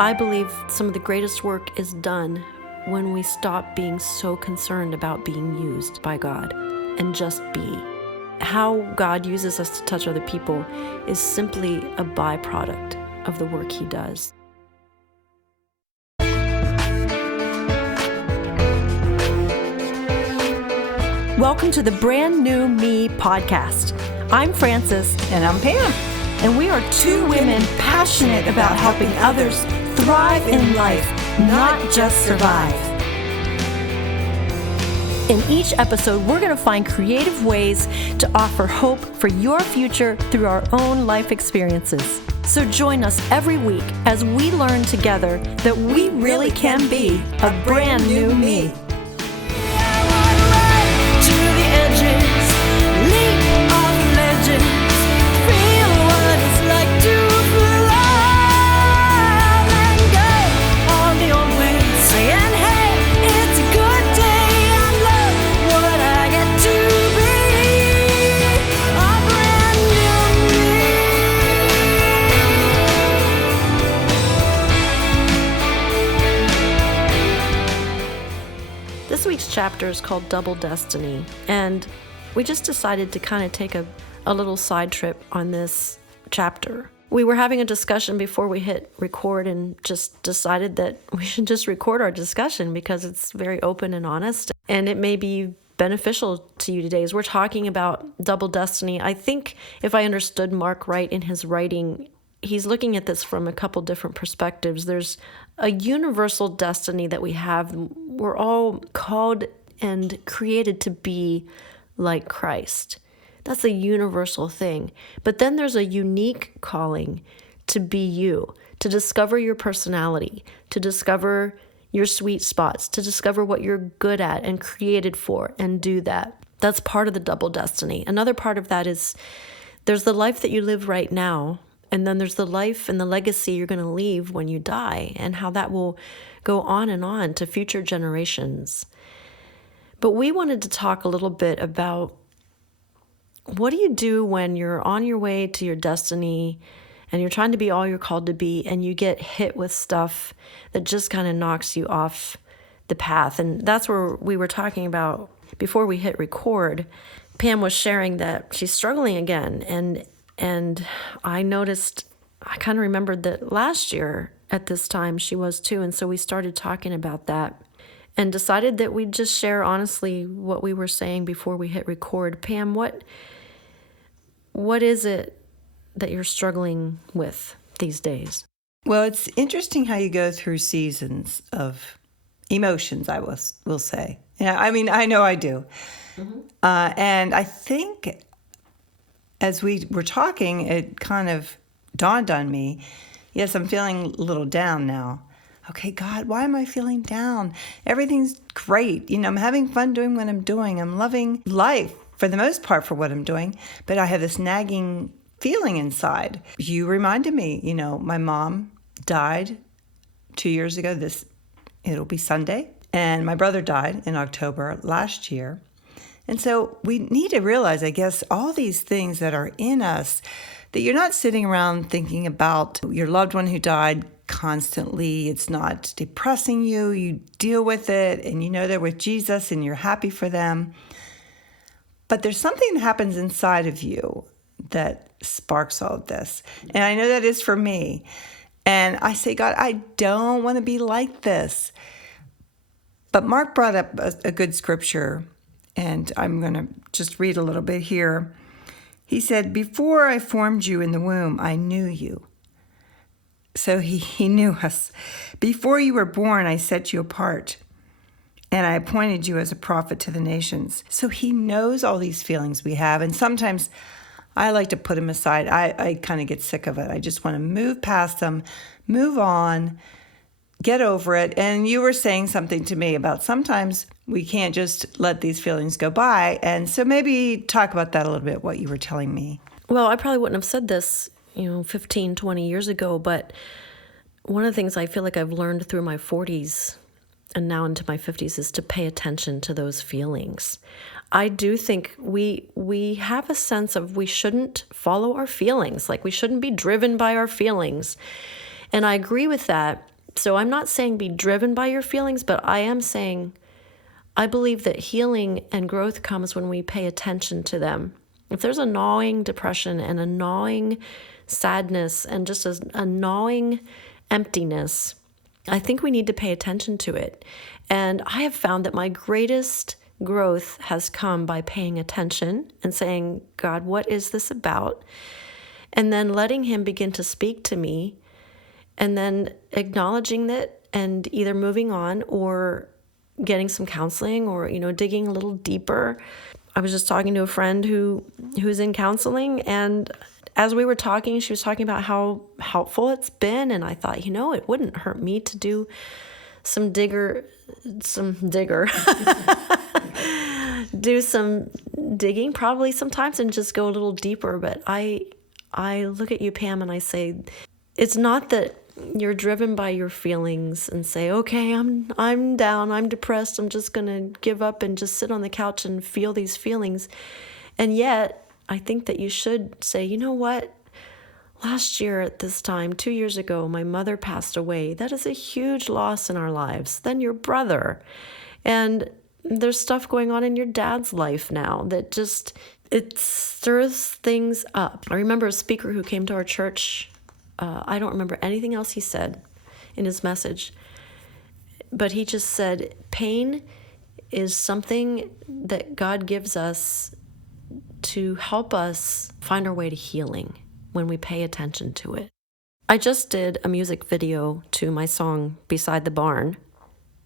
I believe some of the greatest work is done when we stop being so concerned about being used by God and just be. How God uses us to touch other people is simply a byproduct of the work He does. Welcome to the Brand New Me podcast. I'm Frances. And I'm Pam. And we are two women passionate about helping others thrive in life, not just survive. In each episode, we're going to find creative ways to offer hope for your future through our own life experiences. So join us every week as we learn together that we really can be a brand new me. This week's chapter is called Double Destiny, and we just decided to kind of take a little side trip on this chapter. We were having a discussion before we hit record and just decided that we should just record our discussion because it's very open and honest, and it may be beneficial to you today as we're talking about double destiny. I think if I understood Mark right in his writing, he's looking at this from a couple different perspectives. There's a universal destiny that we have. We're all called and created to be like Christ. That's a universal thing. But then there's a unique calling to be you, to discover your personality, to discover your sweet spots, to discover what you're good at and created for, and do that. That's part of the double destiny. Another part of that is there's the life that you live right now, and then there's the life and the legacy you're going to leave when you die, and how that will go on to future generations. But we wanted to talk a little bit about what do you do when you're on your way to your destiny and you're trying to be all you're called to be, and you get hit with stuff that just kind of knocks you off the path. And that's where we were talking about before we hit record. Pam was sharing that she's struggling again, and I noticed, I kind of remembered that last year at this time she was too. And so we started talking about that and decided that we'd just share honestly what we were saying before we hit record. Pam, what is it that you're struggling with these days? Well, it's interesting how you go through seasons of emotions, I will say. Yeah, I mean, I know I do. Mm-hmm. And I think as we were talking, it kind of dawned on me, yes, I'm feeling a little down now. Okay, God, why am I feeling down? Everything's great. I'm having fun doing what I'm doing. I'm loving life for the most part for what I'm doing, but I have this nagging feeling inside. You reminded me, my mom died 2 years ago. It'll be Sunday. And my brother died in October last year. And so we need to realize, I guess, all these things that are in us, that you're not sitting around thinking about your loved one who died constantly. It's not depressing you. You deal with it, and they're with Jesus, and you're happy for them. But there's something that happens inside of you that sparks all of this. And I know that is for me. And I say, God, I don't want to be like this. But Mark brought up a good scripture, and I'm going to just read a little bit here. He said, before I formed you in the womb, I knew you. So he knew us. Before you were born, I set you apart, and I appointed you as a prophet to the nations. So he knows all these feelings we have, and sometimes I like to put them aside. I kind of get sick of it. I just want to move past them, move on, get over it. And you were saying something to me about sometimes we can't just let these feelings go by. And so maybe talk about that a little bit, what you were telling me. Well, I probably wouldn't have said this, 15, 20 years ago, but one of the things I feel like I've learned through my 40s and now into my 50s is to pay attention to those feelings. I do think we have a sense of we shouldn't follow our feelings, like we shouldn't be driven by our feelings. And I agree with that. So I'm not saying be driven by your feelings, but I am saying I believe that healing and growth comes when we pay attention to them. If there's a gnawing depression and a gnawing sadness and just a gnawing emptiness, I think we need to pay attention to it. And I have found that my greatest growth has come by paying attention and saying, God, what is this about? And then letting him begin to speak to me, and then acknowledging that and either moving on or getting some counseling or, digging a little deeper. I was just talking to a friend who's in counseling, and as we were talking, she was talking about how helpful it's been, and I thought, it wouldn't hurt me to do some digger, do some digging probably sometimes and just go a little deeper. But I look at you, Pam, and I say, it's not that you're driven by your feelings and say, okay, I'm down, I'm depressed, I'm just going to give up and just sit on the couch and feel these feelings. And yet, I think that you should say, you know what? Last year at this time, 2 years ago, my mother passed away. That is a huge loss in our lives. Then your brother. And there's stuff going on in your dad's life now that just, it stirs things up. I remember a speaker who came to our church. I don't remember anything else he said in his message, but he just said, pain is something that God gives us to help us find our way to healing when we pay attention to it. I just did a music video to my song Beside the Barn,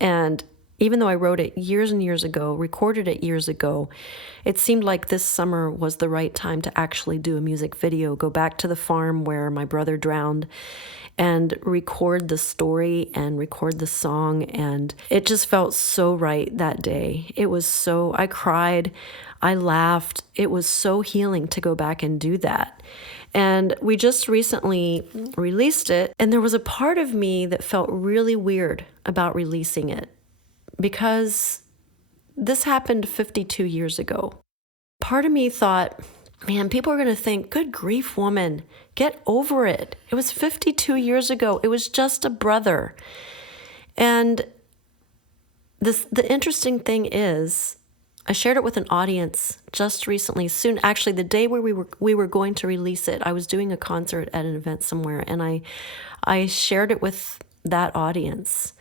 and even though I wrote it years and years ago, recorded it years ago, it seemed like this summer was the right time to actually do a music video, go back to the farm where my brother drowned and record the story and record the song. And it just felt so right that day. I cried, I laughed. It was so healing to go back and do that. And we just recently released it, and there was a part of me that felt really weird about releasing it, because this happened 52 years ago. Part of me thought, man, people are going to think, good grief, woman, get over it. It was 52 years ago. It was just a brother. And the interesting thing is, I shared it with an audience just recently, actually the day where we were going to release it. I was doing a concert at an event somewhere, and I shared it with that audience.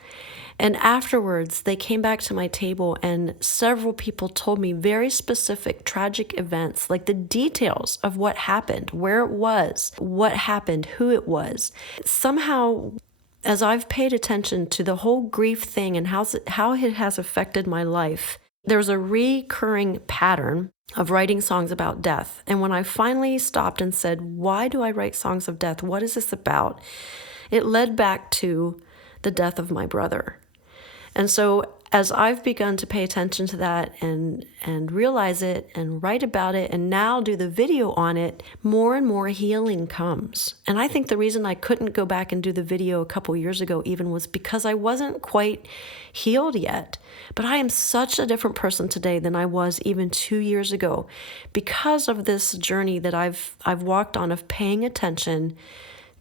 And afterwards, they came back to my table, and several people told me very specific tragic events, like the details of what happened, where it was, what happened, who it was. Somehow, as I've paid attention to the whole grief thing and how it has affected my life, there's a recurring pattern of writing songs about death. And when I finally stopped and said, why do I write songs of death? What is this about? It led back to the death of my brother. And so as I've begun to pay attention to that and realize it and write about it and now do the video on it, more and more healing comes. And I think the reason I couldn't go back and do the video a couple years ago even was because I wasn't quite healed yet. But I am such a different person today than I was even 2 years ago because of this journey that I've walked on of paying attention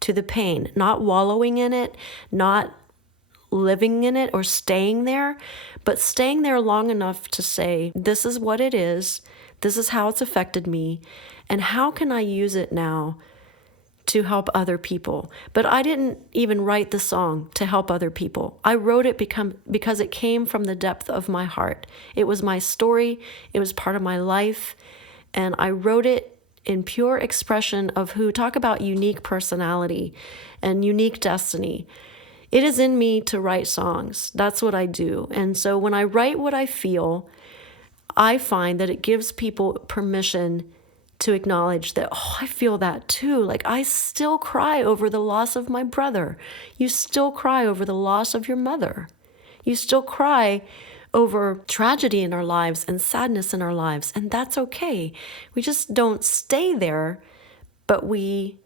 to the pain, not wallowing in it, not living in it or staying there, but staying there long enough to say, this is what it is, this is how it's affected me, and how can I use it now to help other people? But I didn't even write the song to help other people. I wrote it because it came from the depth of my heart. It was my story, it was part of my life, and I wrote it in pure expression of talk about unique personality and unique destiny. It is in me to write songs. That's what I do. And so when I write what I feel, I find that it gives people permission to acknowledge that, oh, I feel that too. Like, I still cry over the loss of my brother. You still cry over the loss of your mother. You still cry over tragedy in our lives and sadness in our lives. And that's okay. We just don't stay there, but we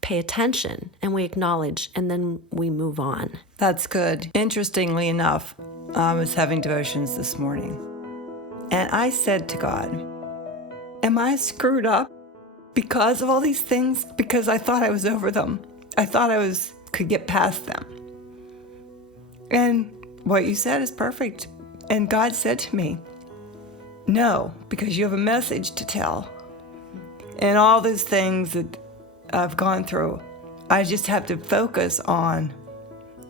pay attention and we acknowledge, and then we move on. That's good. Interestingly enough, I was having devotions this morning, and I said to God, am I screwed up because of all these things? Because I thought I was over them. I thought I was could get past them. And what you said is perfect. And God said to me, no, because you have a message to tell. And all those things that I've gone through, I just have to focus on,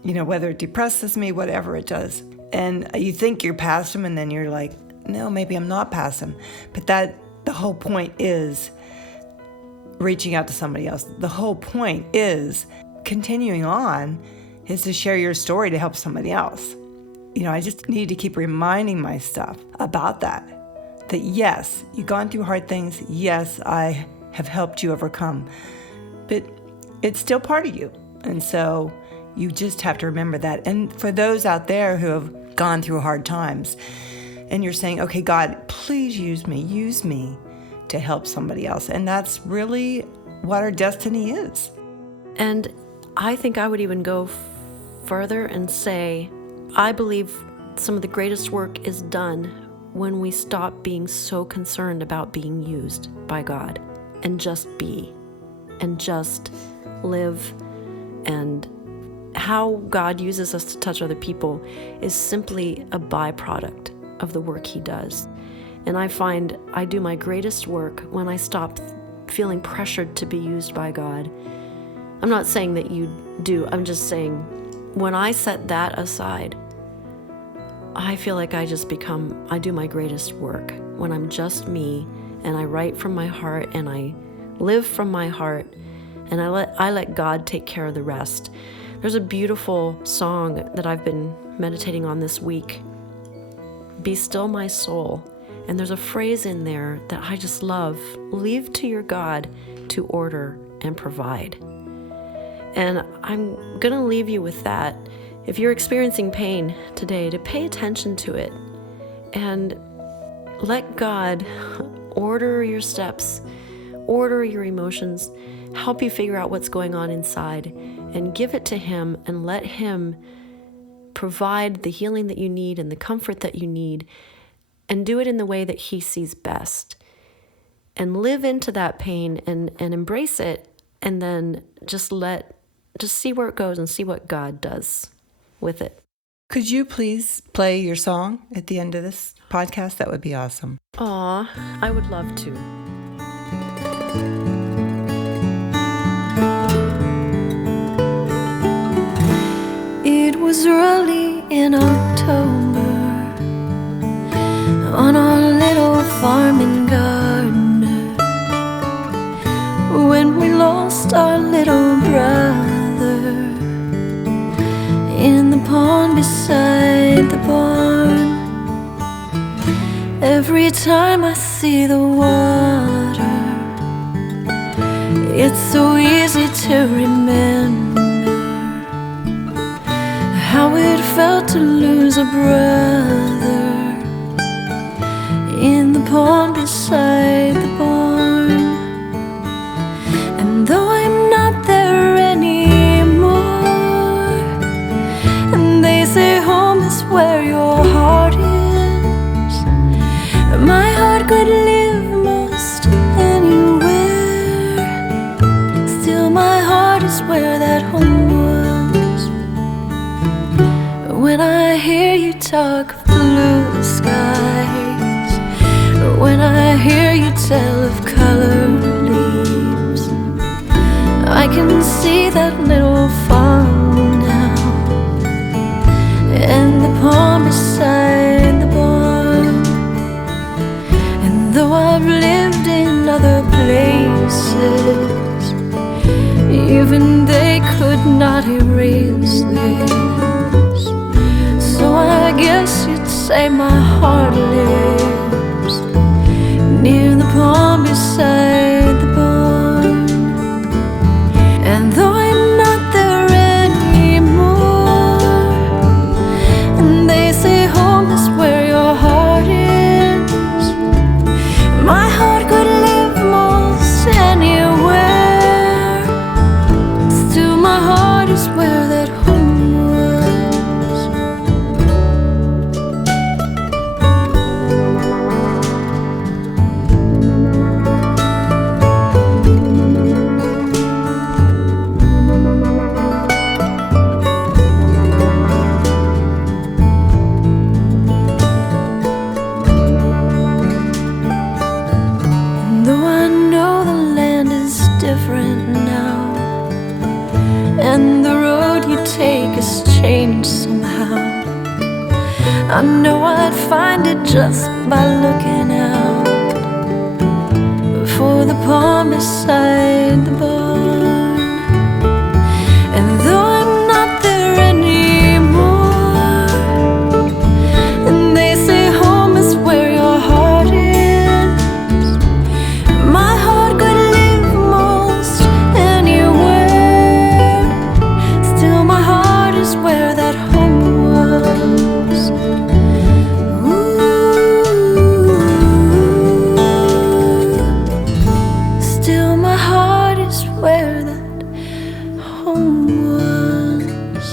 whether it depresses me, whatever it does. And you think you're past them, and then you're like, no, maybe I'm not past them. But the whole point is reaching out to somebody else. The whole point is continuing on is to share your story to help somebody else. I just need to keep reminding myself about that yes, you've gone through hard things. Yes, I have helped you overcome, but it's still part of you. And so you just have to remember that. And for those out there who have gone through hard times and you're saying, okay, God, please use me to help somebody else. And that's really what our destiny is. And I think I would even go further and say, I believe some of the greatest work is done when we stop being so concerned about being used by God and just be and just live. And how God uses us to touch other people is simply a byproduct of the work He does. And I find I do my greatest work when I stop feeling pressured to be used by God. I'm not saying that you do. I'm just saying when I set that aside, I feel like I do my greatest work when I'm just me and I write from my heart and I live from my heart and I let God take care of the rest. There's a beautiful song that I've been meditating on this week, Be Still My Soul. And there's a phrase in there that I just love. Leave to your God to order and provide. And I'm going to leave you with that. If you're experiencing pain today, to pay attention to it and let God order your steps, order your emotions, help you figure out what's going on inside, and give it to Him and let Him provide the healing that you need and the comfort that you need, and do it in the way that He sees best. And live into that pain and embrace it, and then just see where it goes and see what God does with it. Could you please play your song at the end of this podcast? That would be awesome. Aw, I would love to. It was early in October on our little farm in Gardner, when we lost our little brother in the pond beside the barn. Every time I see the water, it's so easy to remember how it felt to lose a brother in the pond beside the barn. And though I'm not there anymore, and they say home is where your heart is, my heart could live most anywhere. Still my heart is where that home was. When I hear you talk of blue skies, when I hear you tell of colored leaves, I can see that little farm now, and the pond beside the barn. And though I've lived in other places, even they could not erase this. So I guess you'd say my heart lives near the pond beside the barn. And though I'm not there anymore, and they say home is where your heart is, my heart could live most anywhere. Still my heart is where that home was. I know I'd find it just by looking out for the pond beside the barn. And though I'm not there anymore, and they say home is where your heart is, my heart could live most anywhere. Still my heart is where that home was. Still my heart is where that home was.